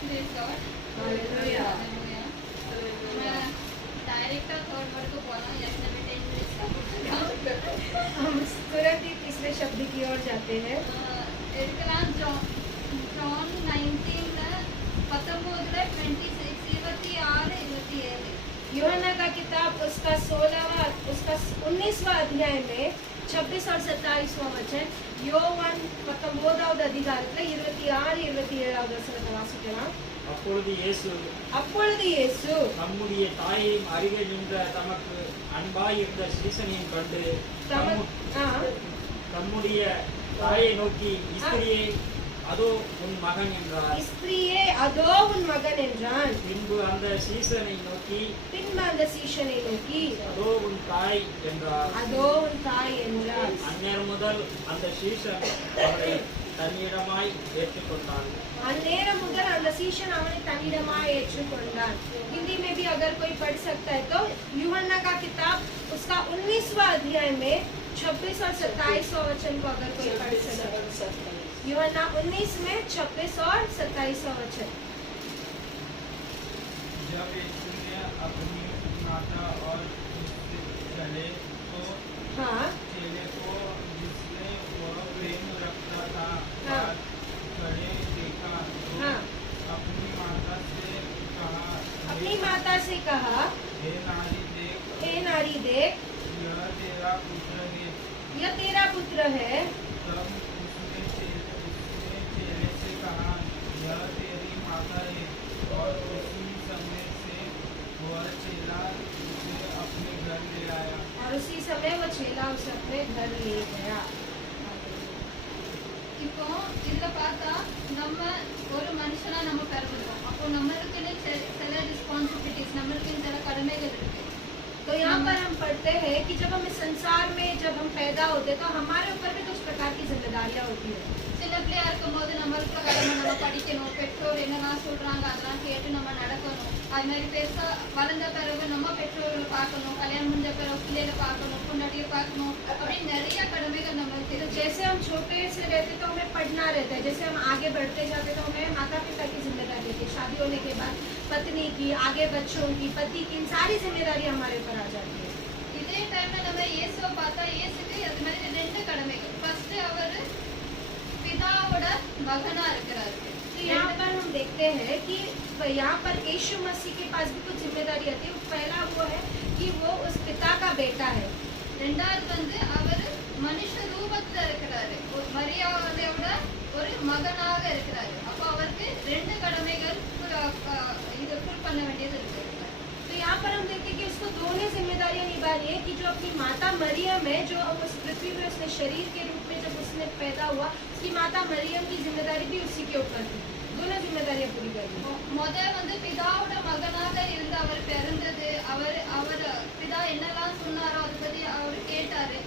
Praise God. Hallelujah. Hallelujah. मैं direct third word को बोला यशना में 10 मिनट्स का बोला हम तुरंत ही तीसरे शब्द की ओर जाते हैं। இருக்கலாம் ஜான் 19:26 यूहन्ना का किताब उसका 19वां अध्याय में 26 और 27वां वचन யோவான் 19வது அதிகாரத்துல 26 27வது வசனத்தை வாசிக்கலாம். அப்பொழுது இயேசு நம்முடைய தாயையும் அருகே நின்ற தமக்கு அன்பாயிருந்த சீசனையும் கண்டு தம்முடைய தாயை நோக்கி ஸ்திரியே அதோ உன் மகன் என்றார். ஸ்திரியே அதோ உன் மகன் என்றான். பின்பு அந்த சீசனை நோக்கி அதோ உன் தாய் என்றார். அதோ உன் தாய் என்றார். அந்நேரம் முதல் அந்த சீசன் அவரை தன்னிடமாய் ஏற்றுக்கொண்டான். अनेरा मुदर अंदसीशन आवने तनिडमा एचुकोंडान. हिंदी में भी अगर कोई पढ़ सकता है तो यूहन्ना का किताब उसका 19वां अध्याय में 26 और 27वां वचन को अगर कोई पढ़ सकता है. यूहन्ना 19 में 26 और 27वां वचन. जब यीशु ने अपनी माता और उससे चले तो चेले को जिसने वह प्रेम रखता था खड़े देखा तो अपनी माता से कहा हे नारी देख यह तेरा पुत्र है. तब उसने चेले से कहा यह तेरी माता है. और उसी समय से वह चेला उसे अपने घर ले आया. இப்போ இதுல பார்த்தா நம்ம ஒரு மனுஷனா நம்ம பிறந்தோம். அப்போ நம்மளுக்குன்னு சில ரெஸ்பான்சிबिलिटीज நம்மளுக்குன்னு சில கடமைகள் இருக்கு. तो यहाँ पर हम पढ़ते हैं कि जब हम इस संसार में जब हम पैदा होते तो हमारे ऊपर भी कुछ प्रकार की जिम्मेदारियां होती है. சின்ன பிள்ளையா இருக்கும்போது நம்மளுக்கு கடமை நம்ம படிக்கணும், பெற்றோர் என்னெல்லாம் சொல்றாங்க அதெல்லாம் கேட்டு நம்ம நடக்கணும். அது மாதிரி பெருசா வளர்ந்த பிறகு நம்ம பெற்றோர்களை பார்க்கணும், கல்யாணம் முடிஞ்ச பிறகு பிள்ளைகளை பார்க்கணும், பொண்டாட்டியை பார்க்கணும், அப்படின்னு நிறைய கடமைகள் நம்மளுக்கு तो जैसे हम छोटे से रहते तो हमें पढ़ना रहता है. जैसे हम आगे बढ़ते जाते तो हमें माता पिता की जिम्मेदारी रहती है. शादी होने के बाद पत्नी की, आगे बच्चों की, पति की, इन सारी जिम्मेदारी हमारे ऊपर आ जाती है. இதே டைம்ல நம்ம இயேசுவை பார்த்தா இயேசுக்கு அது மாதிரி ரெண்டு கடமைகள். ஃபர்ஸ்ட் அவர் पिताவோட மகனா இருக்கிறாரு. तो यहाँ पर हम देखते हैं कि यहाँ पर यीशु मसीह के पास भी कुछ जिम्मेदारी आती है. पहला वो है कि वो उस पिता का बेटा है. ரெண்டாவது வந்து அவர் மனுஷ ரூபத்துல இருக்கிறாரு, மரியாதையோட ஒரு மகனாக இருக்கிறாரு. அப்போ அவருக்கு ரெண்டு கடமைகள் இது ஃபுல் பண்ண வேண்டியது இருக்கு. तो यहाँ पर हम देखते हैं कि उसको दोनों जिम्मेदारियां निभानी है कि जो अपनी माता मरियम है, जो उस पृथ्वी में उसने शरीर के रूप में जब उसने पैदा हुआ, उसकी माता मरियम की जिम्मेदारी भी उसी के ऊपर थी. दोनों जिम्मेदारियां पूरी करनी. முதல் வந்து பிதாவோட மகனாக இருந்து அவர் பிறந்தது. அவர் பிதா என்னெல்லாம் சொன்னாரோ அதை பத்தி அவர் கேட்டாரு.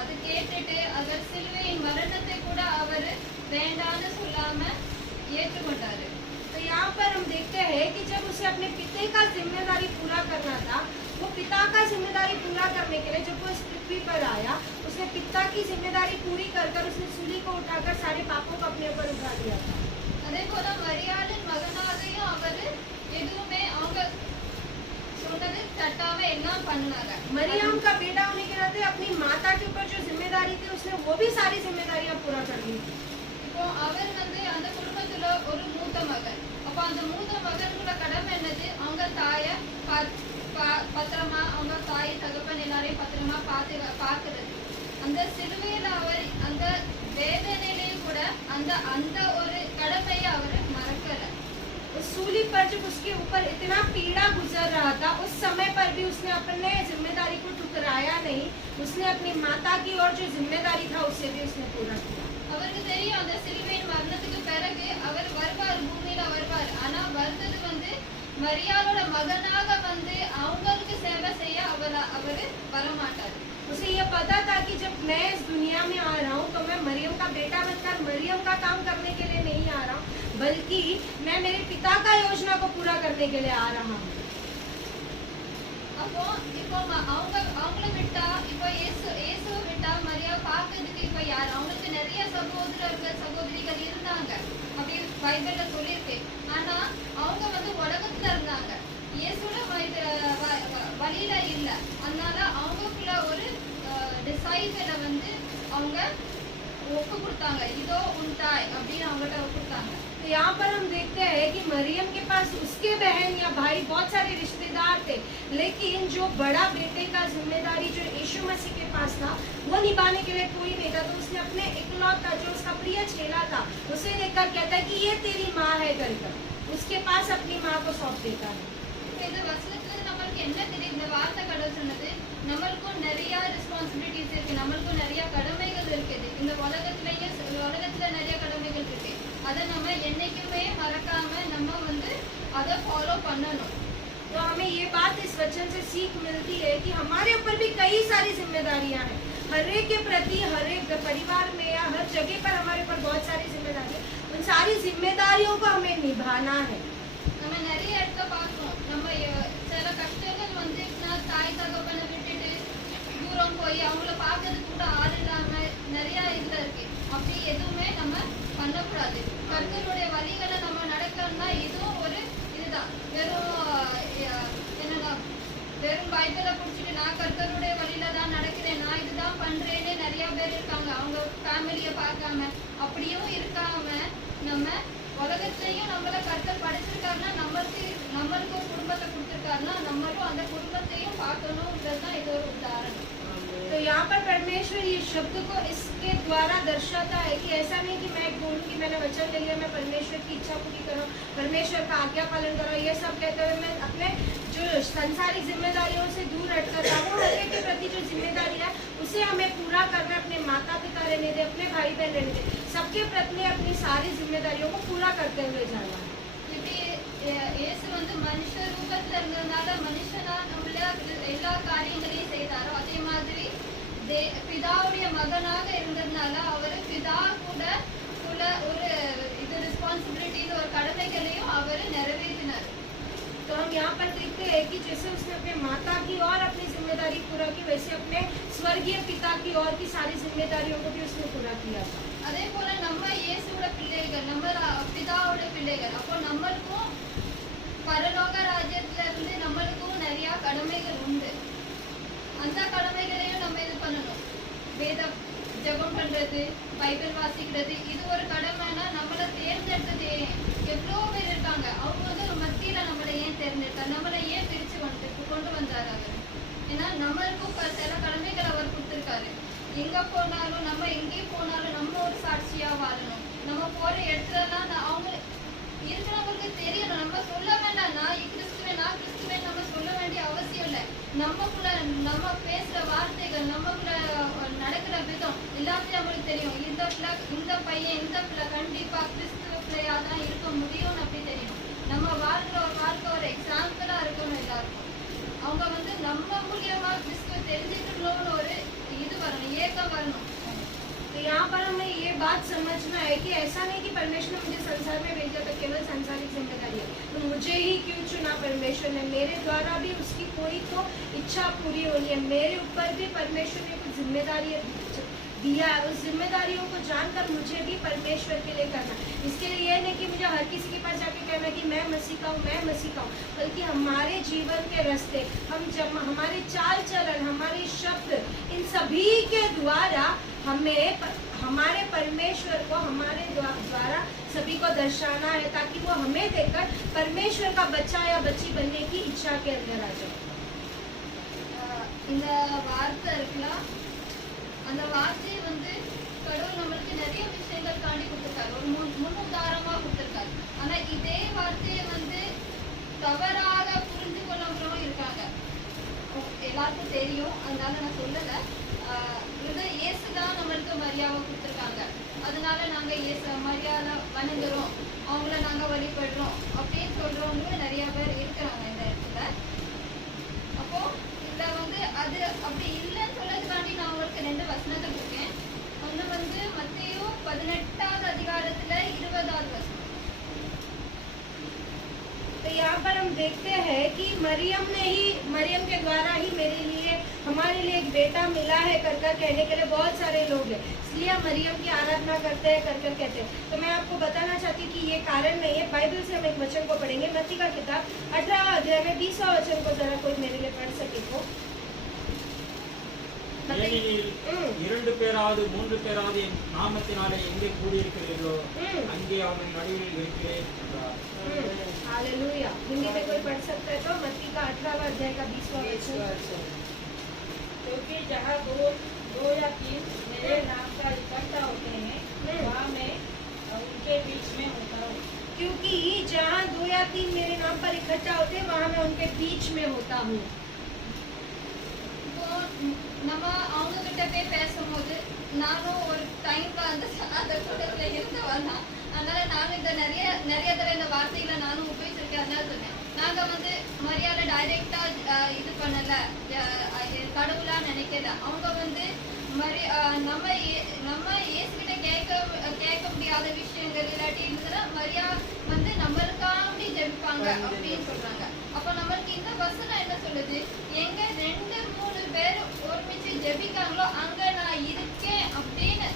அது கேட்டுட்டு அவர் சிலுவையின் மரணத்தை கூட அவர் வேண்டான்னு சொல்லாம ஏற்றுக்கொண்டாரு. तो यहाँ पर हम देखते हैं कि जब उसे अपने पिता का जिम्मेदारी पूरा करना था, वो पिता का जिम्मेदारी पूरा करने के लिए जब वो इस पृथ्वी पर आया, उसने पिता की जिम्मेदारी पूरी कर उसने सूली को उठाकर सारे पापों को अपने ऊपर उठा दिया था. அதே போல மரியாளின் மகனாகையும் அவர் எதுவுமே அவங்க சொன்னது தட்டாம எல்லாம் பண்ணாங்க. मरियम का बेटा होने के नाते अपनी माता के ऊपर जो जिम्मेदारी थी उसने वो भी सारी जिम्मेदारियां पूरा कर दी. இப்போ அவர் வந்து அந்த குடும்பத்துல ஒரு மூத்த மகன். அப்ப அந்த மூத்த மகனோட கடமை என்னது? அவங்க தாய பத்திரமா, அவங்க தாய் தகப்பன் எல்லாரையும் பத்திரமா பாக்குறது. அந்த சிலுவையில அவர் அந்த வேதனையிலையும் கூட அந்த ஒரு கடமையை அவர் மறக்கல. उस सूली पर जब उसके ऊपर इतना पीड़ा गुजर रहा था, उस समय पर भी उसने अपने जिम्मेदारी को ठुकराया नहीं. उसने अपनी माता की और जो जिम्मेदारी था उसे भी उसने पूरा किया. அவருக்கு தெரியும் அந்த சிலுவையின் மரணத்துக்கு பிறகு அவர் வருவார், பூமியில வருவார். ஆனா வந்தது வந்து மரியாளோட மகனாக வந்து அவங்களுக்கு சேவை செய்ய அவர் வரமாட்டார். उसे ये पता था कि जब मैं इस दुनिया में आ रहा हूँ तो मैं मरियम का बेटा बनकर मरियम का काम करने के लिए नहीं आ रहा हूँ, बल्कि मैं मेरे पिता का योजना को पूरा करने के लिए आ रहा हूँ. அப்போ இப்போ அவங்கள விட்டா, இப்போ இயேசுவை விட்டா மரியா பார்க்கறதுக்கு இப்போ யார்? அவங்களுக்கு நிறைய சகோதரர்கள் சகோதரிகள் இருந்தாங்க, அப்படி பைபிள்ல சொல்லியிருக்கு. ஆனா பைபிளை வந்து அவங்க ஒப்பு கொடுத்தாங்க. இதோ உன் தாய் அப்படின்னு அவங்ககிட்ட ஒப்பு கொடுத்தாங்க. तो यहाँ पर हम देखते हैं कि मरियम के पास उसके बहन या भाई बहुत सारे रिश्तेदार थे, लेकिन जो बड़ा बेटे का जिम्मेदारी जो यीशु मसीह के पास था वो निभाने के लिए कोई नहीं था। तो उसने अपने इकलौता जो उसका प्रिय चेला था उसे लेकर कहता है कि ये तेरी माँ है करकर उसके पास अपनी माँ को सौंप देता है। இப்ப இந்த வசனத்துல நம்மளுக்கு என்ன தெரியும்? இந்த வார்த்தை கடவுள் சொன்னது நம்மளுக்கும் நிறைய ரெஸ்பான்சிபிலிட்டிஸ் இருக்கு, நம்மளுக்கும் நிறைய கடமைகள் இருக்குது. இந்த உலகத்துல நிறைய கடமைகள் இருக்கு. அதை நம்ம என்னைக்குமே மறக்காம நம்ம வந்து அதை ஃபாலோ பண்ணணும். तो हमें ये बात इस वचन से सीख मिलती है कि हमारे ऊपर भी कई सारी जिम्मेदारियां हैं। हर एक के प्रति हर एक परिवार में या हर जगह पर हमारे ऊपर बहुत सारी जिम्मेदारी है। उन सारी जिम्मेदारियों को हमें निभाना है। நம்ம நிறைய இடத்த பார்க்கிறோம். நம்ம சில கஷ்டங்கள் வந்து தாய் தகப்பனை விட்டுட்டு தூரம் போய் அவங்கள பார்க்கறதுக்கு கூட ஆள் இல்லாம நிறைய இதுல இருக்கு. அப்படி எதுவுமே நம்ம பண்ணக்கூடாது. கர்த்தருடைய வழிகளை நம்ம நடக்கணும்னா இதுவும் ஒரு இதுதான். வெறும் பைபிளை பிடிச்சிட்டு நான் கர்த்தருடைய வழியில தான் நடக்கிறேன், நான் இதுதான் பண்றேன்னு நிறைய பேர் இருக்காங்க. அவங்க ஃபேமிலியை பார்க்காம அப்படியும் இருக்காம நம்ம உலகத்தையும் நம்மள கர்த்தர் படைச்சிருக்காருன்னா நம்மளுக்கு ஒரு குடும்பத்தை கொடுத்திருக்காருன்னா நம்மளும் அந்த குடும்பத்தையும் பார்க்கணும்ன்றதுதான் இது ஒரு உதாரணம். तो यहाँ पर परमेश्वर ये शब्द को इसके द्वारा दर्शाता है कि ऐसा नहीं कि मैं बोलूँ कि मैंने वचन ले लिया, मैं परमेश्वर की इच्छा पूरी करूँ, परमेश्वर का आज्ञा पालन करूँ, ये सब कहते हुए मैं अपने जो संसारिक जिम्मेदारियों से दूर हटकर हूँ। हर एक के प्रति जो जिम्मेदारी है उसे हमें पूरा करना, अपने माता पिता रहने दे, अपने भाई बहन रहने दे, सबके प्रति अपनी सारी जिम्मेदारियों को पूरा करते हुए जाना है। இப்படி இயேசு வந்து மனுஷ ரூபத்துல இருந்ததுனால மனுஷனா நம்மள எல்லா காரியங்களையும் செய்தாரோ, அதே மாதிரி பிதாவுடைய மகனாக இருந்ததுனால அவரு பிதா கூட ஒரு இது ரெஸ்பான்சிபிலிட்டின்னு ஒரு கடமைகளையும் அவரு நிறைவேற்றினார். तो हम यहाँ पर देखते हैं कि जैसे उसने अपने माता की और अपनी जिम्मेदारी पूरा की, वैसे अपने स्वर्गीय पिता की और की सारी जिम्मेदारियों को भी उसने पूरा किया था। அதே போல நம்ம இயேசுவோட பிள்ளைகள், நம்ம பிதாவோட பிள்ளைகள். அப்போ நம்மளுக்கும் பரலோக ராஜ்யத்துல இருந்து நம்மளுக்கும் நிறைய கடமைகள் உண்டு. அந்த கடமைகளையும் நம்ம இது பண்ணணும். வேதம் ஜெபம் பண்றது, பைபிள் வாசிக்கிறது, இது ஒரு கடமைனா நம்மளை தேர்ந்தெடுத்தது எவ்வளோ பேர் இருக்காங்க. அவங்க வந்து மத்தியில நம்மளை ஏன் தேர்ந்தெடுத்தார், நம்மளை ஏன் பிரிச்சு கொண்டு வந்தார் அவர்? ஏன்னா நம்மளுக்கும் சில கடமைகள் அவர் கொடுத்திருக்காரு. எங்க போனாலும் நம்ம எங்கேயும் போனாலும் நம்ம ஒரு சாட்சியா வாழணும். நம்ம போற இடத்துலலாம் அவங்க இருக்கிறவங்களுக்கு தெரியணும். நம்ம சொல்ல வேண்டாம் நான் கிறிஸ்துவேன் நம்ம சொல்ல வேண்டிய அவசியம் இல்லை. நமக்குள்ள நம்ம பேசுற வார்த்தைகள், நமக்குள்ள நடக்கிற விதம் எல்லாத்தையும் நம்மளுக்கு தெரியும். இந்த பையன் இந்த பிள்ளை கண்டிப்பா கிறிஸ்துவ பிள்ளையா தான் இருக்க முடியும்னு அப்படி தெரியும். நம்ம வாழ்க்கை ஒரு எக்ஸாம்பிளா இருக்கணும் எல்லாருக்கும். அவங்க வந்து நம்ம மூலியமா கிறிஸ்துவ தெரிஞ்சுக்கணும்னு ஒரு இது வரணும், ஏக்கம் வரணும். तो यहाँ पर हमें ये बात समझना है कि ऐसा नहीं कि परमेश्वर ने मुझे संसार में भेजा तो केवल संसारिक जिम्मेदारी है, तो मुझे ही क्यों चुना परमेश्वर ने, मेरे द्वारा भी उसकी कोई तो इच्छा पूरी होनी है। मेरे ऊपर भी परमेश्वर ने कुछ जिम्मेदारी दिया है, उस जिम्मेदारियों को जानकर मुझे भी परमेश्वर के लिए करना। इसके लिए ये नहीं कि मुझे हर किसी के पास जाके कहना कि मैं मसीह का हूँ, बल्कि हमारे जीवन के रास्ते, हम जब हमारे चाल चलन, हमारे शब्द, इन सभी के द्वारा हमें हमारे परमेश्वर को हमारे द्वारा सभी को दर्शाना है, ताकि वो हमें देखकर परमेश्वर का बच्चा या बच्ची बनने की इच्छा के अंदर आ जाए। இந்த வார்த்தை இருக்கலாம், அந்த வார்த்தையை வந்து கடவுள் நம்மளுக்கு நிறைய விஷயங்கள் காண்டி கொடுத்திருக்காரு, ஒரு முன்னுதாரணமா கொடுத்திருக்காரு. ஆனா இதே வார்த்தையை வந்து தவறாக புரிஞ்சு கொள்ளவங்களும் இருக்காங்க. எல்லாருக்கும் தெரியும், அதனால நான் சொல்லல. இயேசுதான் நம்மளுக்கு மரியாதை கொடுத்திருக்காங்க, அதனால நாங்க மரியாதை வணங்குறோம், அவங்கள நாங்க வழிபடுறோம் அப்படின்னு சொல்றவங்களும் நிறைய பேர் இருக்கிறாங்க இந்த இடத்துல. அப்போ இதுல வந்து அது அப்படி இல்லைன்னு சொல்லதுக்காண்டி நான் உங்களுக்கு 2 வசனத்தை கொடுக்கேன். ஒண்ணு வந்து மத்தேயு 18வது அதிகாரத்துல 20வது வசனம். तो यहाँ पर हम देखते हैं कि मरियम के द्वारा ही मेरे लिए हमारे लिए एक बेटा मिला है कर कहने के लिए बहुत सारे लोग हैं, इसलिए हम मरियम की आराधना करते हैं कर कहते हैं। तो मैं आपको बताना चाहती हूँ कि ये कारण नहीं है। बाइबल से हम एक वचन को पढ़ेंगे, मत्ती का किताब 18 अध्याय में 20वां वचन को जरा कोई मेरे लिए पढ़ सके तो। एक ஏனெனில் இரண்டு பேராவது மூன்று பேராவது என் நாமத்தினாலே எங்கே கூடியிருக்கிறீர்களோ அங்கே அவர்கள் நடுவில் இருக்கிறேன் என்றார். हालेलुया। हिंदी में कोई पढ़ सकता है तो मत्ती का 18वां अध्याय का 20वां वचन। क्योंकि जहाँ दो या तीन मेरे नाम का इकट्ठा होते हैं वहाँ मैं उनके बीच में होता हूँ। क्योंकि जहाँ 2 या 3 मेरे नाम पर इकट्ठा होते हैं वहाँ मैं उनके बीच में होता हूँ। இப்போ நம்ம அவங்க கிட்ட போய் பேசும்போது நானும் ஒரு டைம்ல அந்த தொடர்ல இருந்தவன் தான். அதனால நானும் இந்த நிறைய தடவை இந்த வார்த்தைகளை நானும் உபயோகிச்சிருக்கேன். அதனால சொன்னேன், நாங்க வந்து மரியாதை டைரக்டா இது பண்ணல, கடவுளா நினைக்கல. அவங்க வந்து நம்ம இயேசுகிட்ட கேட்க முடியாத விஷயங்கள் இல்லாட்டி இருந்ததுன்னா மரியா வந்து நம்மளுக்காண்டி ஜெபிப்பாங்க அப்படின்னு சொல்றாங்க. அப்ப நம்மளுக்கு இந்த வசனம் என்ன சொல்லுது? எங்க 2-3 பேர் ஒருமிச்சு ஜெபிக்காங்களோ அங்க நான் இருக்கேன் அப்படின்னு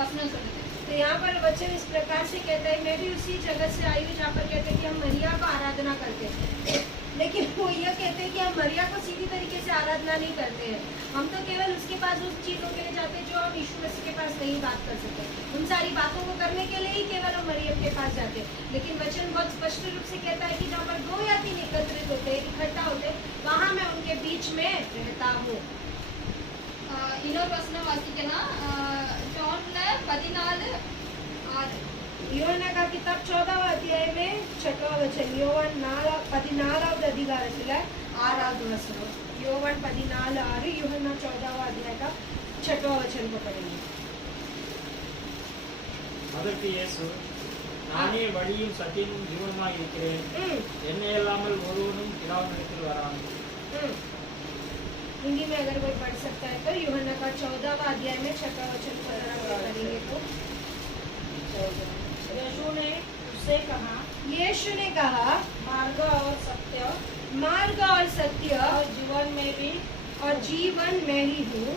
வசனம் சொல்லுது. तो यहाँ पर वचन इस प्रकार से कहता है, मैं भी उसी जगह से आई हूँ जहाँ पर कहते हैं कि हम मरिया को आराधना करते हैं, लेकिन वो यह कहते हैं कि हम मरिया को सीधी तरीके से आराधना नहीं करते हैं। हम तो केवल उसके पास उस चीज़ों के लिए जाते हैं जो हम यीशु मसीह के पास नहीं बात कर सकते। उन सारी बातों को करने के लिए ही केवल हम मरियम के पास जाते हैं। लेकिन वचन बहुत स्पष्ट रूप से कहता है कि जहाँ पर 2 या 3 एकत्रित होते, इकट्ठा होते, वहाँ मैं उनके बीच में रहता हूँ। இன்னொரு வசனம் வாசிக்கலாம். ஜான்ல 14:6. యోహన్నా का किताब 14वां अध्याय में 6वां वचन, యోవాన్ 14వ అధికారముల 6వ వచనం, యోవాన్ 14:6, యోహన్నా 14वां अध्याय का 6वां वचन को पढ़ेंगे। அதற்கு இயேசு, நானே வழியும் சத்தியமும் ஜீவனுமாய் இருக்கிறேன், என்னை அல்லாமல் ஒருவனும் பிதாவினிடத்தில் வரான். हिंदी में अगर कोई पढ़ सकता है तो यूहन्ना का 14वां अध्याय में 6वां वचन को पढ़ेंगे। तो यीशु ने उससे कहा, यीशु ने कहा, मार्ग और सत्य और जीवन में भी और जीवन मैं ही हूँ,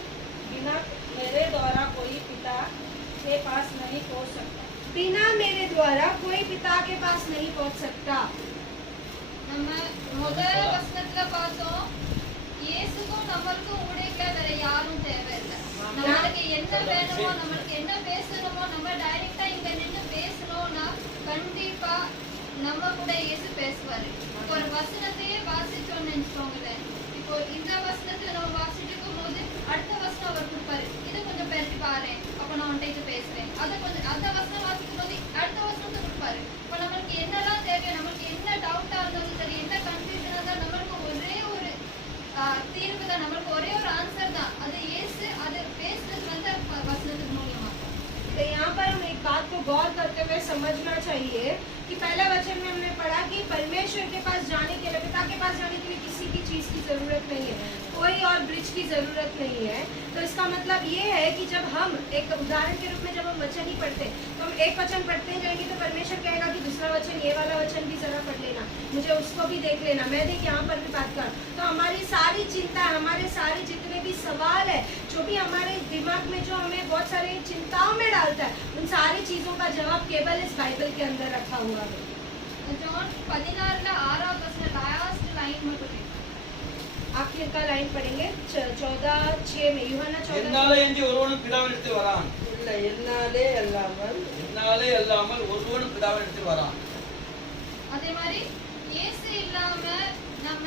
बिना मेरे द्वारा कोई पिता के पास नहीं पहुँच सकता। बिना मेरे द्वारा कोई पिता के पास नहीं पहुँच सकता। நம்ம முதல் வசனத்துல பார்த்தோம், இயேசுக்கும் நம்மளுக்கும் ஊழியர்கள வேற யாரும் தேவையில்லை. நம்மளுக்கு என்ன வேணுமோ, நம்மளுக்கு என்ன பேசணுமோ, நம்ம டைரக்டா இங்க நின்று பேசணும்னா கண்டிப்பா நம்ம கூட இயேசு பேசுவாரு. ஒரு வசனத்தையே வாசிச்சோம்னு நினைச்சோங்களேன், இப்போ இந்த வசனத்துல நம்ம வாசிட்டு இருக்கும் போது அடுத்த வசனம் அவர் கொடுப்பாரு, இதை கொஞ்சம் பெருக்கி பாரு, அப்ப நான் உன்கிட்ட இது பேசுறேன். அந்த வசனம் வாசிக்கும் போது அடுத்த வசனத்தை கொடுப்பாரு. இப்ப நம்மளுக்கு என்னெல்லாம் தேவையோ, நம்மளுக்கு என்ன டவுட்டா இருந்தாலும் சரி, என்ன கன்ஃபியூஷனா இருந்தாலும் நம்மளுக்கு ஒரே ஒரு தீர்வு தான், நம்மளுக்கு ஒரே ஒரு ஆன்சர் தான். அது இயேசு அது பேசுறது வந்து வசனத்துக்கு மூலியமா. तो यहाँ पर हम एक बात को गौर करते हुए समझना चाहिए कि पहला वचन में हमने पढ़ा कि परमेश्वर के पास जाने के लिए, पिता के पास जाने के लिए किसी की चीज की जरूरत नहीं है, कोई और ब्रिज की जरूरत नहीं है। तो इसका मतलब ये है कि जब हम एक उदाहरण के रूप में जब हम वचन ही पढ़ते तो हम एक वचन पढ़ते जाएंगे तो परमेश्वर कहेगा कि दूसरा वचन, ये वाला वचन भी जरा पढ़ लेना, मुझे उसको भी देख लेना, मैं देख यहाँ पर भी बात कर। तो हमारी सारी चिंता, हमारे सारे जितने भी सवाल है, जो भी हमारे दिमाग में जो हमें बहुत सारी चिंताओं में डालता है, उन सारी चीजों का जवाब केवल इस बाइबल के अंदर रखा हुआ है। ஜான் 14:6 வசனம் லாஸ்ட் லைன் மட்டும் आखिर का लाइन पढ़ेंगे 14:6 में, यूहन्ना 14 என்னாலே அன்றி ஒருவனும் பிதாவினிடத்தில் வரான். இல்ல என்னாலே அல்லாமல் என்னாலே அல்லாமல் ஒருவனும் பிதாவினிடத்தில் வரான். அதே மாதிரி இயேசு இல்லாம நம்ம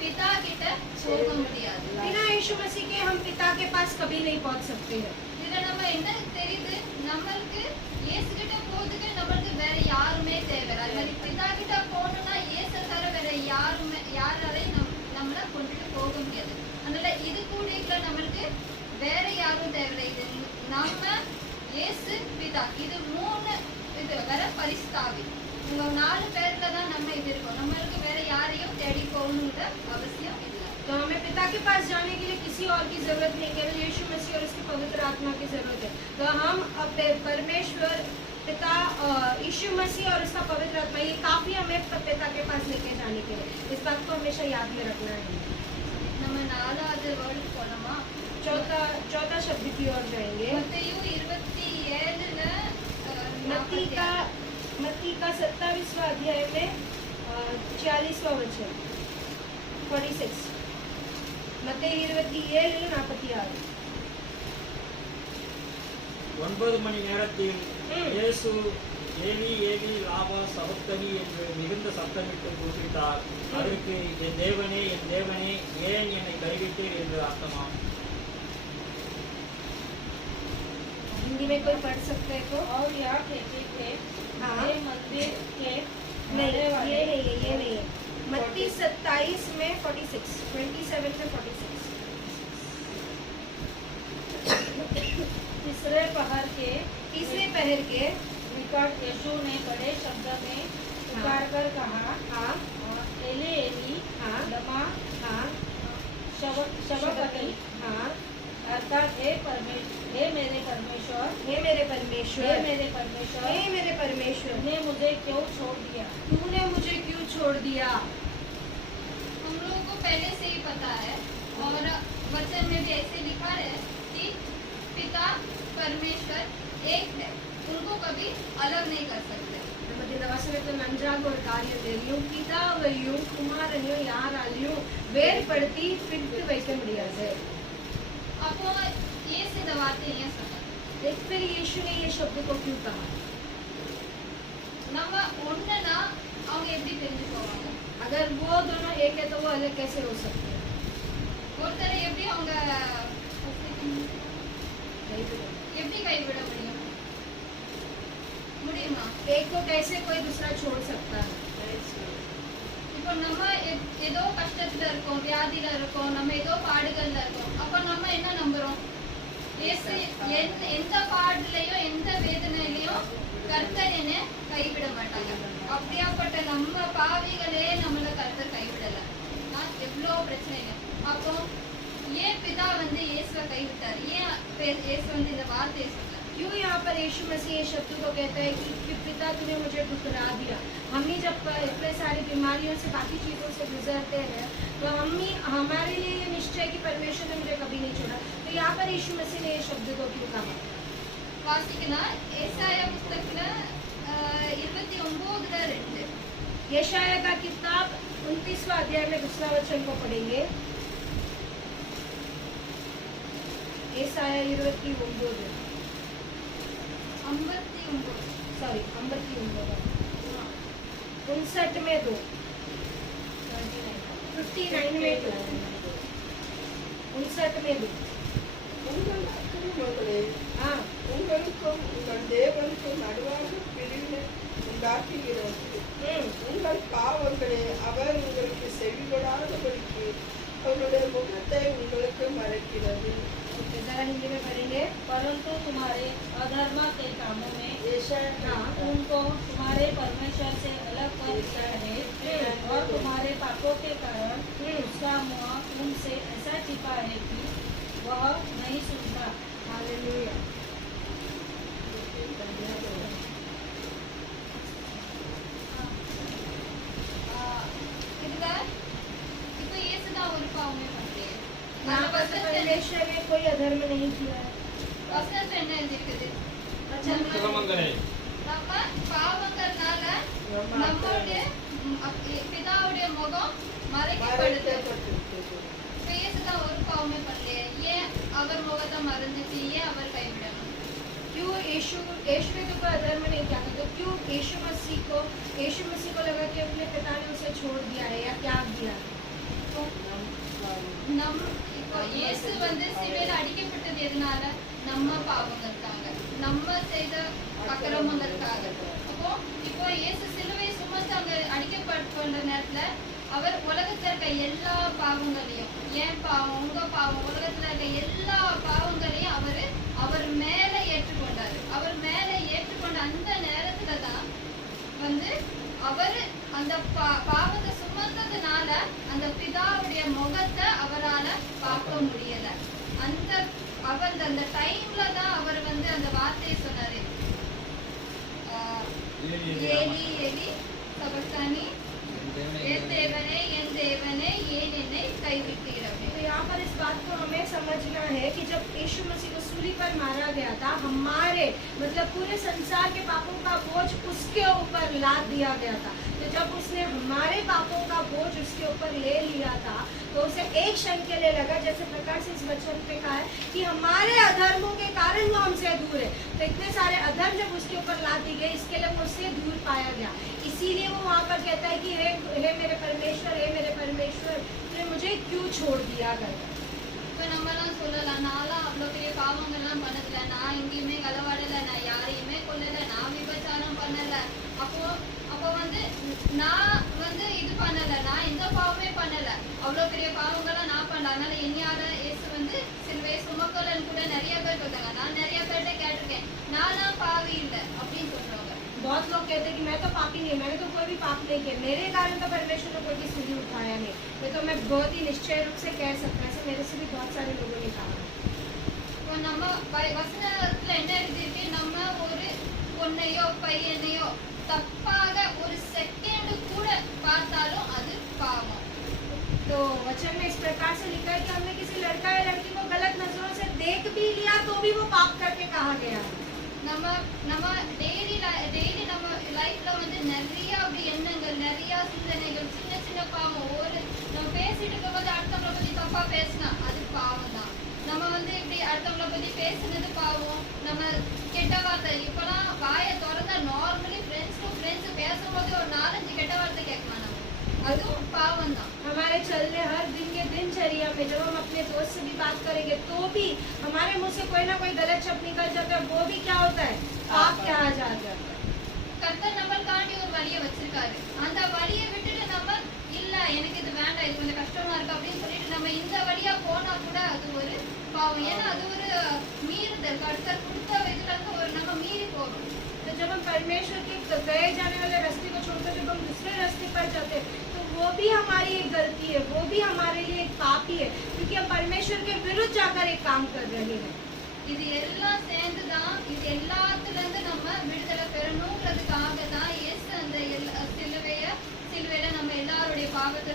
பிதா கிட்ட போக முடியாது. बिना यीशु मसीह के हम पिता के पास कभी नहीं पहुंच सकते हैं। இதுல நம்ம என்ன தெரியுது, நம்மளுக்கு இயேசு கிட்ட போறதுக்கு நம்மளுக்கு வேற யாருமே தேவையில்லை. அது மாதிரி பிதா கிட்ட போகணும்னா இயேசு தவிர வேற யாராலையும் நம்மள கொண்டுட்டு போக முடியாது. அதனால இது கூட நம்மளுக்கு வேற யாரும் தேவையில்லை. இது நம்ம இயேசு பிதா, இது 3 இது வேற பரிசுத்தாவி, இவங்க 4 பேர்ல தான் நம்ம இது இருக்கோம். நம்மளுக்கு வேற யாரையும் தேடி போகணுங்கிற அவசியம் இல்லை. तो हमें पिता के पास जाने के लिए किसी और की जरूरत नहीं, केवल यीशु मसीह और उसकी पवित्र आत्मा की जरूरत है। तो हम अपने परमेश्वर पिता, यीशु मसीह और उसका पवित्र आत्मा, ये काफी हमें पिता के पास लेके जाने के लिए। इस बात को हमेशा याद में रखना है। நம்ம 4வது வேர்டுக்கு போனோமா, चौथा शब्द की ओर जाएंगे। மத்தேயு 27ல मत्ती का 27वां अध्याय में 40वां वचन, 46, மத்தேயு 27:46. 9 மணி நேரத்தில் ம். இயேசு ஏலி ஏலி லாபா சபக்தனி என்று மிகுந்த சத்தமிட்டு கூப்பிட்டார். அதற்கு என் தேவனே ஏன் என்னை கைவிட்டீர் என்று அர்த்தமாம். हिंदी में कोई पढ़ सकते हैं तो? और यहाँ कहते थे हाँ। ये मंदिर के नहीं, रहने ये वाले नहीं है। मत्ती 27 में 46, 27 में 46. तीसरे पहर के तीसरे पहर के निकट यीशु ने बड़े शब्द में पुकार कर कहा, हाँ एली एली हाँ लमा हाँ शबक्तनी, हाँ अर्थात हे मेरे परमेश्वर, हे मेरे हे परमेश्वर, मेरे परमेश्वर, हे मेरे परमेश्वर, तूने मुझे क्यों छोड़ दिया? तूने मुझे क्यों छोड़ दिया? हम लोगों को पहले से ही पता है और वचन में भी ऐसे लिखा है कि पिता परमेश्वर एक है, उनको कभी अलग नहीं कर सकते. ನಮ್ಮ ದಿನವಾಸನಕ್ಕೆ ನಂಜಾಗೋರ್ ಕಾರ್ಯದಲ್ಲಿயும் பிதாவையும் குமாரனையும் யாராலையும் வேறுபடுத்தி பிரித்து வைக்க முடியாது. அப்போ ये सिद्ध बातें ये सब एक फिर यीशु ने ये शब्द को क्यों कहा? நம்ம ஒண்ணுனா அவங்க எப்படி தெரிஞ்சு போவாங்க? अगर वो दोनों एक है तो वो अलग कैसे हो सकते हैं? ஒருத்தரை எப்படி அவங்க எப்படி கைவிட முடியும்? முடியுமா? एक को कैसे कोई दूसरा छोड़ सकता है? இப்போ நம்ம ஏதோ கஷ்டத்துல இருக்கோம், வியாதியில இருக்கோம், நம்ம ஏதோ பாடுகள்ல இருக்கோம். அப்ப நம்ம என்ன நம்புறோம்? இயேசு எந்த பாடுலயும் எந்த வேதனையிலயும் கர்த்தர் என்ன கைவிட மாட்டாங்க. அப்படியாப்பட்ட நம்ம பாவிகளே நம்மள கர்த்தர் கைவிடல. எவ்வளவு பிரச்சனைங்க. அப்போ ஏன் பிதா வந்து இயேசுவை கைவிட்டார்? ஏன் இயேசு வந்து இந்த வார்த்தையை சொன்னார்? क्यों यहाँ पर यीशु मसीह ये शब्द को कहता है कि पिता तूने मुझे ठुकरा दिया? हम ही जब इतने सारी बीमारियों से बाकी चीज़ों से गुजरते हैं तो हम ही हमारे लिए ये निश्चय कि परमेश्वर ने मुझे कभी नहीं छोड़ा. तो यहाँ पर यीशु मसीह ने ये शब्द को क्यों कहा? வாசிக்கனா ஏசாயா புத்தகத்துல 29:2. यशाया का किताब 29वां अध्याय में दूसरा वचन को पढ़ेंगे. यशाया 29 59 सॉरी 59 59 में 2 59 में 2 59 में 2 உங்கள் அக்கிரமங்களே हाँ உங்களுக்கும் உங்கள் தேவனுக்கும் நடுவாக பிரிவினை உண்டாக்குகிறது. உங்கள் பாவங்களே அவர் உங்களுக்கு செவிகொடாதபடிக்கு அவருடைய முகத்தை உங்களுக்கு மறைக்கிறது. जरा हिंदी में पढ़ेंगे. परंतु तुम्हारे अधर्म के कामों में हाँ. उनको तुम्हारे परमेश्वर से अलग कर दिया है और तुम्हारे पापों के कारण उसका मुंह उनसे ऐसा छिपा है कि वह नहीं सुनता. हालेलुया. இதுல இப்போ இயேசுதான் ஒரு பாவமே பண்ணலையே. यहाँ அந்த पर வசனத்துல परमेश्वर ने कोई अधर्म नहीं किया है. வசனத்துல என்ன எழுதிருக்குது? अच्छा கிரமங்களே நம்ம பாவங்கள்னால நம்மளுடைய பிதாவுடைய முகம் மறைக்கப்படுது. மறைக்கப்பட்டிருக்கிறது. இப்போ இயேசுதான் ஒரு பாவமே பண்ணலையே. ஏன் அவர் முகத்தை மறைஞ்சிச்சு? ஏன் அவர் கைவிடணும்? क्यों यीशु ने तो कोई अधर्म नहीं किया था, तो क्यों यीशु मसीह को लगा कि अपने पिता ने उसे छोड़ दिया है या त्याग दिया है? நம் இப்போ இயேசு வந்து சிலுவையில அடிக்கப்பட்டது எதனால? நம்ம பாவங்களுக்காக, நம்ம செய்த அக்கிரமங்களுக்காக. அப்போ இப்போ இயேசு சிலுவை சுமந்து அங்க அடிக்கப்பட்ட நேரத்துல அவர் உலகத்துல இருக்க எல்லா பாவங்களையும், ஏன் பாவம், உங்க பாவம், உலகத்துல இருக்க எல்லா பாவங்களையும் அவர் மேல ஏற்றுக்கொண்டாரு. அவர் மேல ஏற்றுக்கொண்ட அந்த நேரத்துல தான் வந்து அவர் அந்த பாவத்தை சுமந்ததுனால அந்த பிதாவுடைய முகத்தை அவரால பார்க்க முடியல. அந்த டைம்ல தான் அவர் வந்து அந்த வார்த்தையை சொன்னாரு, ஏலி ஏலி சபக்தானி, என் தேவனே ஏன் என்னை கைவிட்டீர் அப்படின்னு. तो यहाँ पर इस बात को हमें समझना है कि जब यीशु मसीह को सूली पर मारा गया था, हमारे मतलब पूरे संसार के पापों का बोझ उसके ऊपर लाद दिया गया था. तो जब उसने हमारे पापों का बोझ उसके ऊपर ले लिया था तो उसे एक क्षण के लिए लगा, जैसे प्रकाश इस वचन पे कहा है कि हमारे अधर्मों के कारण वो हमसे दूर है। तो इतने सारे अधर्म जब उसके ऊपर ला दी गई, इसके लिए वो उससे दूर पाया गया। इसीलिए वो वहाँ पर कहता है कि हे मेरे परमेश्वर तूने मुझे क्यों छोड़ दिया गया। இப்ப நம்மலாம் சொல்லலாம், நான்லாம் அவ்வளோ பெரிய பாவங்கள்லாம் பண்ணதில்ல, நான் எங்கேயுமே களவாடல, நான் யாரையுமே கொல்லல, நான் விபச்சாரம் பண்ணல, அப்போ வந்து நான் வந்து இது பண்ணல, நான் எந்த பாவமே பண்ணல, அவ்வளோ பெரிய பாவங்கள்லாம் நான் பண்ணல, அதனால என்னையால இயேசு வந்து சிலுவையை சுமக்கலன்னு கூட நிறைய பேர் சொல்றாங்க। நான் நிறைய பேர்கிட்ட கேட்டிருக்கேன், நான்லாம் பாவி இல்லை அப்படின்னு சொல்றவங்க। बहुत लोग कहते हैं कि मैं तो पापी नहीं, मैंने तो कोई भी पाप नहीं किया, मेरे कारण तो परमेश्वर ने कोई भी सीढ़ी उठाया नहीं। ये तो मैं बहुत ही निश्चय रूप से कह सकता हूँ, ऐसे मेरे से भी बहुत सारे लोगों ने कहा। இப்போ நம்ம வசனத்துல என்ன எழுதிருக்கு, நம்ம ஒரு பொண்ணையோ பையனையோ தப்பாக ஒரு செகண்ட் கூட பார்த்தாலும் அது பாவம்। तो वचन में इस प्रकार से लिखा है कि हमने किसी लड़का या लड़की को गलत नजरों से देख भी लिया तो भी वो पाप करके कहा गया है। நம்ம டெய்லி நம்ம லைஃப்ல வந்து நிறைய அப்படி எண்ணங்கள், நிறைய சிந்தனைகள், சின்ன சின்ன பாவம், ஒரு நம்ம பேசிட்டு இருக்கும்போது அடுத்தவங்களை பத்தி தப்பா பேசினா அது பாவம் தான்। நம்ம வந்து இப்படி அடுத்தவங்களை பத்தி பேசுனது பாவம்। நம்ம கெட்ட வார்த்தை, இப்பெல்லாம் வாயை திறந்தா நார்மலி ஃப்ரெண்ட்ஸ் டு ஃப்ரெண்ட்ஸ் பேசும்போது ஒரு 4-5 கெட்ட வார்த்தை கேட்கலாம், நம்ம அதுவும் பாவம் தான்। हमारे चलने हर दिन के दिनचर्या में जब हम अपने दोस्त से भी बात करेंगे तो भी हमारे मुंह से कोई ना कोई गलत शब्द निकल जाता है, वो भी क्या होता है, पाप कहा जाता है। கர்த்தர் நம்மளுக்காண்டி ஒரு வழியை வச்சிருக்காரு, அந்த வழியை விட்டுட்டு நம்ம இல்ல எனக்கு இது வேண்டாம், இது கொஞ்சம் கஷ்டமா இருக்கு அப்படின்னு சொல்லிட்டு நம்ம இந்த வழியா போனா கூட அது ஒரு பாவம்। ஏன்னா அது ஒரு மீறுதல், கர்த்தர் கொடுத்த இதுல இருந்து ஒரு நம்ம மீறி போறோம்। तो जब हम परमेश्वर के गए जाने वाले रास्ते को छोड़कर जब हम दूसरे रास्ते पर जाते हैं तो वो भी हमारी एक गलती है, वो भी हमारे लिए एक पाप ही है, क्योंकि हम परमेश्वर के विरुद्ध जाकर एक काम कर रहे हैं। இது எல்லாம் சேர்ந்துதான், இது எல்லாத்துல இருந்து நம்ம விடுதலை பெறணுங்கிறதுக்காக தான் இயேசு அந்த சிலுவையில நம்ம எல்லாருடைய பாவத்தை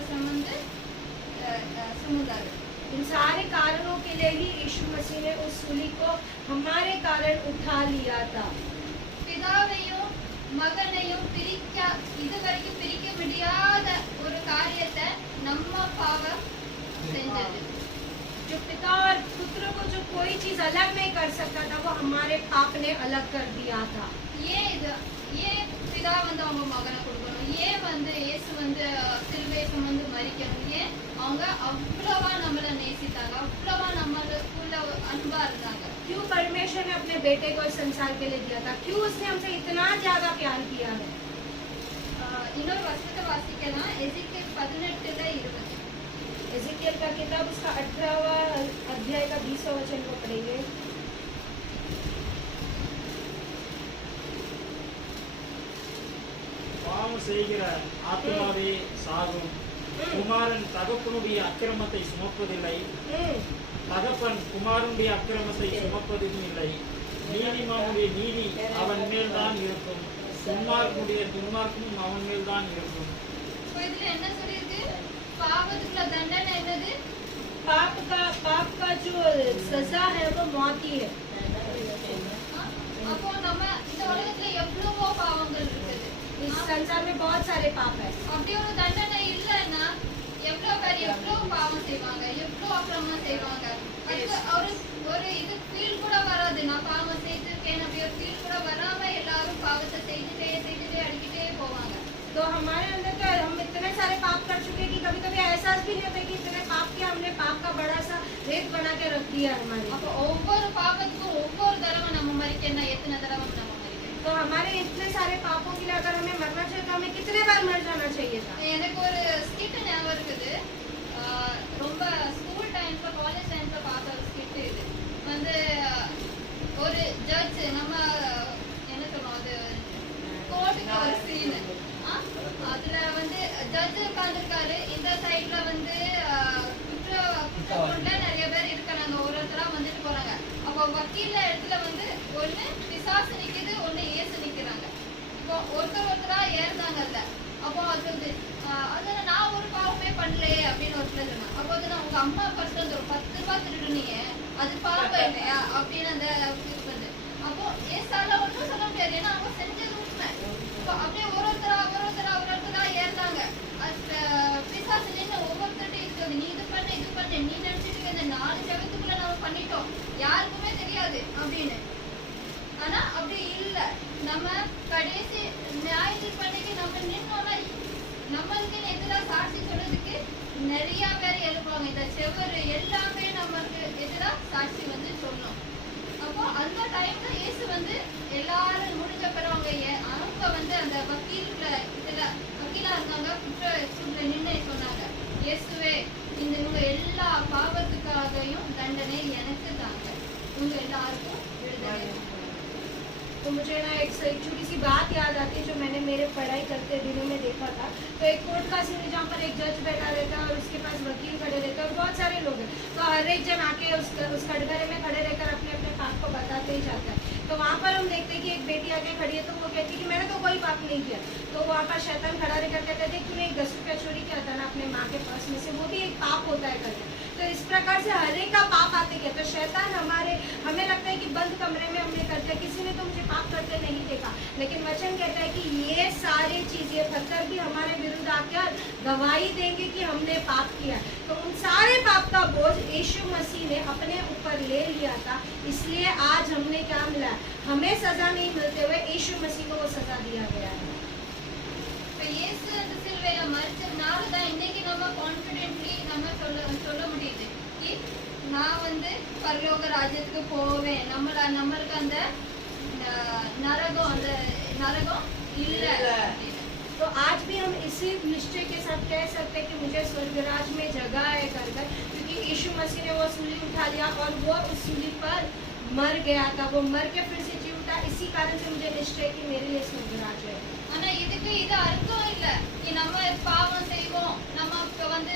சுமந்தாரு। इन सारे कारणों के लिए ही यीशु मसीह ने उस सूली को हमारे कारण उठा लिया था। பிதாவையும் மகனையும் இதுவரைக்கும் பிரிக்க முடியாத ஒரு காரியத்தை நம்ம பாவம் செஞ்சது। जो पिता और पुत्र को जो कोई चीज अलग नहीं कर सकता था वो हमारे पाप ने अलग कर दिया था। ஏன் பிதா வந்து அவங்க மகனை கொடுக்கணும், ஏன் வந்து இயேசு வந்து சிலுவையை சுமந்து மரிக்கணும், ஏன் அவங்க அவ்வளவா நம்மளை நேசித்தாங்க, அவ்வளவா நம்மளுக்குள்ள அன்பா இருந்தாங்க। क्यों परमेश्वर ने अपने बेटे को इस संसार के लिए दिया था, क्यों उसने हमसे इतना ज्यादा प्यार किया है। இன்னொரு வசனத்தை வாசிக்கலாம், எசேக்கியேல் 18:20। एजेकियल का किताब उसका 18वां अध्याय का 20वां वचन को पढ़ेंगे। பாவம் செய்கிற ஆத்மாவே சாகும், குமாரன் தகப்பனுடைய அக்கிரமத்தை சுமப்பதில்லை, தகப்பன் குமாரனுடைய அக்கிரமத்தை சுமப்பதும் இல்லை, நீதிமானுடைய நீதி அவன் மேல் தான் இருக்கும், துன்மார்க்கனுடைய துன்மார்க்கமும் அவன் மேல் தான் இருக்கும்। இப்போ இதுல என்ன சொல்லிருக்கு, பாவத்துக்குள்ள தண்டனை என்னது, पाप का जो सजा है वो मौत ही है। அப்போ நம்ம இந்த உலகத்துல எவ்வளவோ பாவங்கள் இருக்குது, इस संसार में बहुत सारे पाप है। அப்படி ஒரு தண்டனை இல்லைன்னா எவ்வளவு பேர் எவ்வளவு பாவம் செய்வாங்க, எவ்வளவு அக்கிரமம் செய்வாங்க, அதுக்கு ஒரு இது ஃபீல் கூட வராது, நான் பாவம் செய்திருக்கேன் அப்படி ஒரு ஃபீல் கூட வராம எல்லாரும் பாவத்தை செய்துட்டே அடிக்கிட்டே போவாங்க। तो हमारे अंदर तो हम इतने सारे पाप कर चुके हैं कि कभी कभी एहसास भी नहीं होता कि इतने पाप किया, हमने पाप का बड़ा सा रेत बना के रख दिया हमारे। அப்போ ஒவ்வொரு பாவத்துக்கும் ஒவ்வொரு தடவை நம்ம மரிக்கணும், எத்தனை தடவை நம்ம மரிக்கணும்। तो हमारे इतने सारे पापों के लिए अगर हमें मरना चाहिए तो हमें कितने बार मर जाना चाहिए था। எனக்கு ஒரு ஸ்கிட் ஞாபகம் இருக்குது, ரொம்ப ஸ்கூல் டைம்ஸ்ல காலேஜ் டைம்ஸ்ல பார்த்த ஒரு ஸ்கிட் இது வந்து ஒரு ஜட்ஜ் நம்ம என்ன சொல்றோம், அது கோர்ட்டுக்கு ஒரு சீன், அதுல வந்து ஜட்ஜ் உட்கார்ந்துருக்காரு, இந்த சைட்ல வந்து குற்றவாளில நிறைய பேர் இருக்காங்க, ஒருத்தரா வந்துட்டு போறாங்க। அப்போ வக்கீல்ல இடத்துல வந்து ஒண்ணு பிசாசு நிக்குது, ஒண்ணு இயேசு நிக்கிறாங்க। இப்போ ஒருத்தரா ஏறுதாங்கல்ல, அப்போ அது வந்து அதுல நான் ஒரு பாவமே பண்ணலையே அப்படின்னு ஒரு சில சொன்னாங்க। அப்போ வந்து நான் உங்க அம்மா பர்ஸ் வந்து ஒரு 10 ரூபாய் திருடுனீங்க, அது பாவம் இல்லையா அப்படின்னு அந்த இருக்குது। அப்போ ஏசால ஒன்றும் சொல்ல முடியாது, ஏன்னா அவங்க செஞ்சது உண்மை। அப்படியே ஒரு ஒருத்தரா அப்படின்னு. ஆனா அப்படி இல்ல. நம்ம கடைசி ஞாயிற்றுப்பண்ணைக்கு நம்ம நின்னோம்னா நம்மளுக்கு எதிரா சாட்சி சொல்றதுக்கு நிறைய பேர் எழுப்புவாங்க. இந்த செவரு எல்லாமே நமக்கு எதிரா சாட்சி வந்து சொல்லும். அப்போ அந்த டைம்ல இயேசு வந்து எல்லாரும் முடிஞ்ச பிறகு அவங்க வந்து அந்த வக்கீல்ல இதுல வக்கீலா இருக்காங்க, குற்ற சூழ்நிலை நின்று சொன்னாங்க, இயேசுவே இவங்க எல்லா பாவத்துக்காகவும் தண்டனை எனக்கு தாங்க, உங்க எல்லாருக்கும் விடுதலை. तो मुझे ना एक छोटी सी बात याद आती है जो मैंने मेरे पढ़ाई करते दिनों में देखा था। तो एक कोर्ट का सीन है जहाँ पर एक जज बैठा रहता है और उसके पास वकील खड़े रहते हैं और बहुत सारे लोग हैं। तो हर एक जन आके उस कटघरे में खड़े रहकर अपने अपने पाप को बताते ही जाता है। तो वहाँ पर हम देखते हैं कि एक बेटी आके खड़ी है तो वो कहती है कि मैंने तो कोई पाप नहीं किया। तो वहाँ पर शैतान खड़ा रहकर कहते थे तूने 10 रुपया चोरी किया था ना अपने माँ के पर्स में से, वो भी एक पाप होता है करके। तो इस प्रकार से हर एक का पाप आते क्या। तो शैतान हमें लगता है कि बंद कमरे में हमने कर दिया, किसी ने तो मुझे पाप करते नहीं देखा, लेकिन वचन कहता है कि ये सारी चीजें पत्थर भी हमारे विरुद्ध आकर गवाही देंगे कि हमने पाप किया। तो उन सारे पाप का बोझ यीशु मसीह ने अपने ऊपर ले लिया था, इसलिए आज हमने क्या मिला, हमें सजा नहीं मिलते हुए यीशु मसीह को वो सजा दिया गया है। இப்ப இயேசு அந்த சிலுவையில மரிச்சதுனால தான் இன்னைக்கு நம்ம கான்ஃபிடென்ட்லி நம்ம சொல்ல முடியுது कि நான் வந்து பரலோக ராஜ்யத்துக்கு போவேன், நம்மளுக்கு அந்த नरगम இல்ல. तो आज भी हम इसी निश्चय के साथ कह सकते हैं कि मुझे स्वर्गराज में जगह है करकर, क्योंकि यीशु मसीह ने वो सूली उठा लिया और वो उस सूली पर मर गया था, वो मर के फिर से जी उठा। इसी कारण से मुझे निश्चय कि मेरे लिए स्वर्गराज है। ஆனா இதுக்கு இது அர்த்தம் இல்ல நம்ம பாவம் செய்வோம், நமக்கு வந்து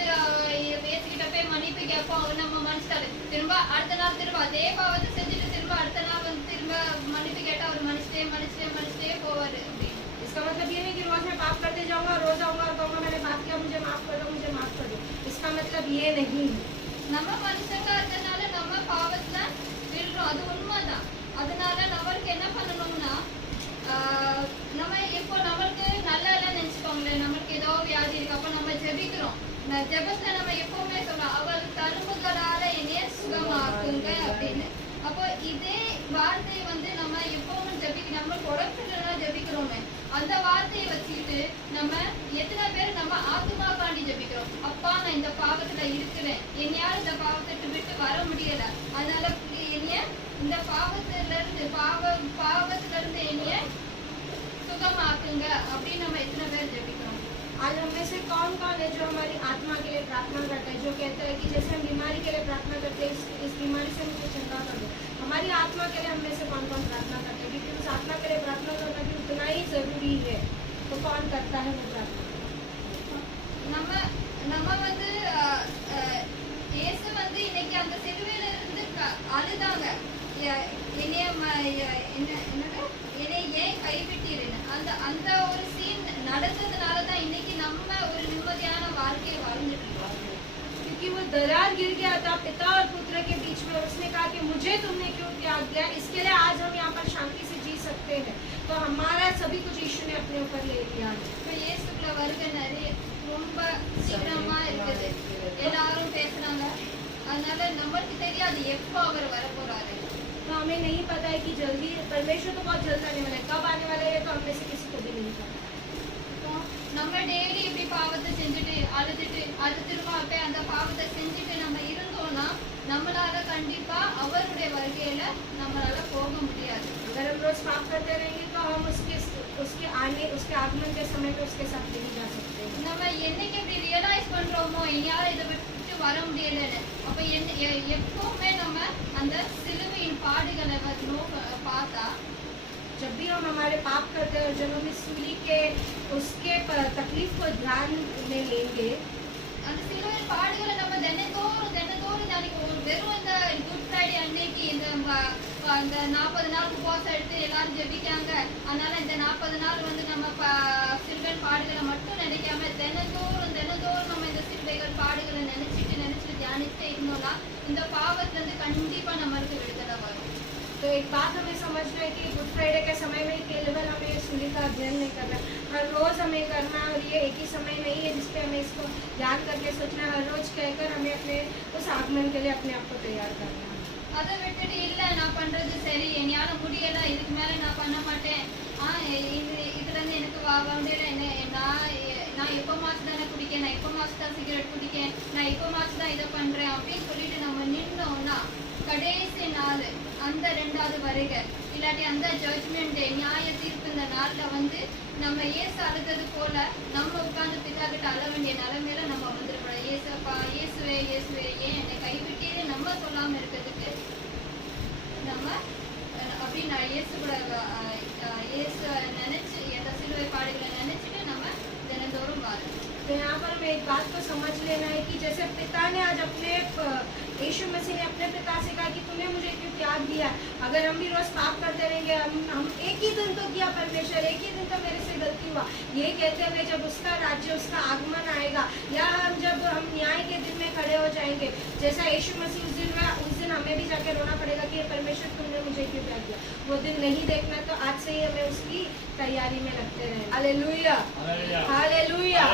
பேசிக்கிட்ட போய் மன்னிப்பு கேட்போம், அவர் நம்ம மன்னிச்சிட்டாரு, திரும்ப அடுத்த நாள் திரும்ப அதே பாவத்தை செஞ்சுட்டு திரும்ப அடுத்த நாள் வந்து திரும்ப மன்னிப்பு கேட்டா அவர் மன்னிச்சிட்டே போவாரு அப்படின்னு. इसका मतलब ये नहीं कि रोज मैं पाप करते जाऊंगा, रोज आऊंगा और कहूंगा मैंने पाप किया, मुझे माफ कर दो, मुझे माफ कर दो। इसका मतलब ये नहीं है। நம்ம மனுஷங்க இருக்கனால நம்ம பாவத்துல விழுறோம், அது உண்மைதான். அதனால நம்மளுக்கு என்ன பண்ணணும்னா நம்ம இப்போ நம்மளுக்கு நல்லா இல்லைன்னு நினைச்சுக்கோங்களேன், நம்மளுக்கு ஏதோ வியாதி இருக்கு, அப்ப நம்ம ஜெபிக்கிறோம். ஜெபத்துல நம்ம எப்பவுமே சொல்றோம், அவள் தழும்புகளால என்னைய சுகமாக்குங்க அப்படின்னு. அப்போ இதே வார்த்தையை வந்து நம்ம எப்பவும் நம்மளுக்கு உடம்புல ஜெபிக்கிறோமே, அந்த வார்த்தையை வச்சுக்கிட்டு நம்ம எத்தனை பேர் நம்ம ஆத்மாக்காண்டி ஜெபிக்கிறோம். அப்பா நான் இந்த பாவத்துல இருக்கிறேன், என்னையால இந்த பாவத்தை விட்டு வர முடியல, அதனால என்னைய இந்த பாவத்துல இருந்து என்னைய சுகமாக்குங்க அப்படின்னு நம்ம எத்தனை பேர் ஜெபிக்கிறோம். आज हम में से कौन है जो हमारी आत्मा के लिए प्रार्थना करता है, जो कहता है कि जैसे हम बीमारी के लिए प्रार्थना करते हैं, इस बीमारी से मुझे चंगा कर दो। हमारी आत्मा के लिए हम में से कौन प्रार्थना करते हैं, क्योंकि उस आत्मा के लिए प्रार्थना करना भी उतना ही जरूरी है। तो कौन करता है वो प्रार्थना? நம்ம வந்து இயேசு வந்து இன்னைக்கு அந்த சிலுவையில இருந்து அழுதாங்க, என்னை ஏன் கைவிட்டீருன்னு. அந்த ஒரு சீன் நடந்ததுனால தான் இன்னைக்கு நம்ம ஒரு நிம்மதியான வாழ்க்கையை வாழ்ந்துட்டு இருக்கோம். क्योंकि वो दरार गिर गया था पिता और पुत्र के बीच में, उसने कहा कि मुझे तुमने क्यों त्याग दिया, इसके लिए आज हम यहाँ पर शांति से जी सकते हैं। तो हमारा सभी कुछ यीशु ने अपने ऊपर ले लिया है। இப்போ இயேசுக்குள்ள வருகை ரொம்ப சீக்கிரமா இருக்குது, எல்லாரும் பேசுறாங்க, அதனால நம்மளுக்கு தெரியாது எப்போ அவர் வரப்போறாரு. तो हमें नहीं पता है कि जल्दी, परमेश्वर तो बहुत जल्द आने वाला है, कब आने वाला है तो हम में से किसी को भी नहीं पता। நம்ம டெய்லி இப்படி பாவத்தை செஞ்சுட்டு அழுதுட்டு அது திரும்ப போய் அந்த பாவத்தை செஞ்சுட்டு நம்ம இருந்தோம்னா நம்மளால கண்டிப்பா அவருடைய வருகையில நம்மளால போக முடியாது. अगर हम रोज पाप करते रहेंगे तो हम उसके आगमन के समय पे उसके साथ नहीं जा सकते। நம்ம என்னைக்கு இப்படி ரியலைஸ் பண்றோமோ இனியாவது இதை விட்டு வர முடியலன்னு, அப்ப எப்பவுமே நம்ம அந்த சிலுவையின் பாடுகளை பார்த்தா, जब भी हम हमारे पाप करते हैं और जब हम इस सूली के उसके तकलीफ को ध्यान में लेंगे, அந்த சிலுவையின் பாடுகளை நம்ம தினத்தோறும் தினைக்கு வெறும் இந்த குட் ஃப்ரைடே அன்னைக்கு இந்த 40 நாள் உபவாசம் எடுத்து எல்லாரும் ஜெபிக்காங்க, அதனால இந்த 40 நாள் வந்து நம்ம சிலுவையின் பாடுகளை மட்டும் நினைக்காம தினத்தோறும் நம்ம இந்த சிலுவைகள் பாடுகளை நினைச்சிட்டு தியானிச்சுட்டே இருந்தோம்னா இந்த பாவத்துல இருந்து கண்டிப்பா நம்மளுக்கு விடுதலை வரும். तो एक बात हमें समझना है कि गुड फ्राइडे के समय में केवल हमें सूली का अध्ययन नहीं करना, हर रोज हमें करना, और ये एक ही समय नहीं है जिसपे हमें इसको याद करके सोचना, हर रोज कहकर हमें अपने उस आगमन के लिए अपने आप को तैयार करना है। அதை விட்டுட்டு இல்ல நான் பண்றது சரி என்னால முடியல இதுக்கு மேல நான் பண்ண மாட்டேன் இதுல இருந்து எனக்கு முடியல நான் எப்ப மாசம் தானே குடிக்கேன், நான் எப்ப மாசம் தான் சிகரெட் குடிக்கேன், நான் எப்ப மாசம் தான் இதை பண்றேன் அப்படின்னு சொல்லிட்டு நம்ம நின்னோம்னா கடைசி நாள் அந்த 2வது வருகை இல்லாட்டி அந்த ஜட்ஜ்மெண்ட் டே நியாய தீர்ப்பு இந்த நாள்ல வந்து நம்ம ஏசு அழுதது போல நம்ம உட்கார்ந்து பிதா கிட்ட அழ வேண்டிய நிலைமையில நம்ம வந்துருக்கோம். ஏசப்பா இயேசுவே இயேசுவே ஏன் என்னை கைவிட்டீரே நம்ம சொல்லாம இருக்கிறதுக்கு நம்ம அப்படி நான் இயேசு கூட இயேசு நினைச்சு எந்த சிலுவை பாடுகளை நினைச்சிட்டு நம்ம தினந்தோறும் வாழணும். तो यहाँ पर हमें एक बात को समझ लेना है कि जैसे पिता ने आज अपने यीशु मसीह ने अपने पिता से कहा कि तूने मुझे क्यों त्याग दिया। अगर हम भी रोज पाप करते रहेंगे, हम एक ही दिन तो किया परमेश्वर, एक ही दिन तो मेरे से गलती हुआ, ये कहते हुए जब उसका राज्य उसका आगमन आएगा या जब हम न्याय के दिन में खड़े हो जाएंगे, जैसा यीशु मसीह उस दिन हमें भी जाके रोना पड़ेगा कि परमेश्वर तुमने मुझे क्यों त्याग दिया। वो दिन नहीं देखना तो आज से ही हमें उसकी तैयारी में लगते रहे। Hallelujah, hallelujah.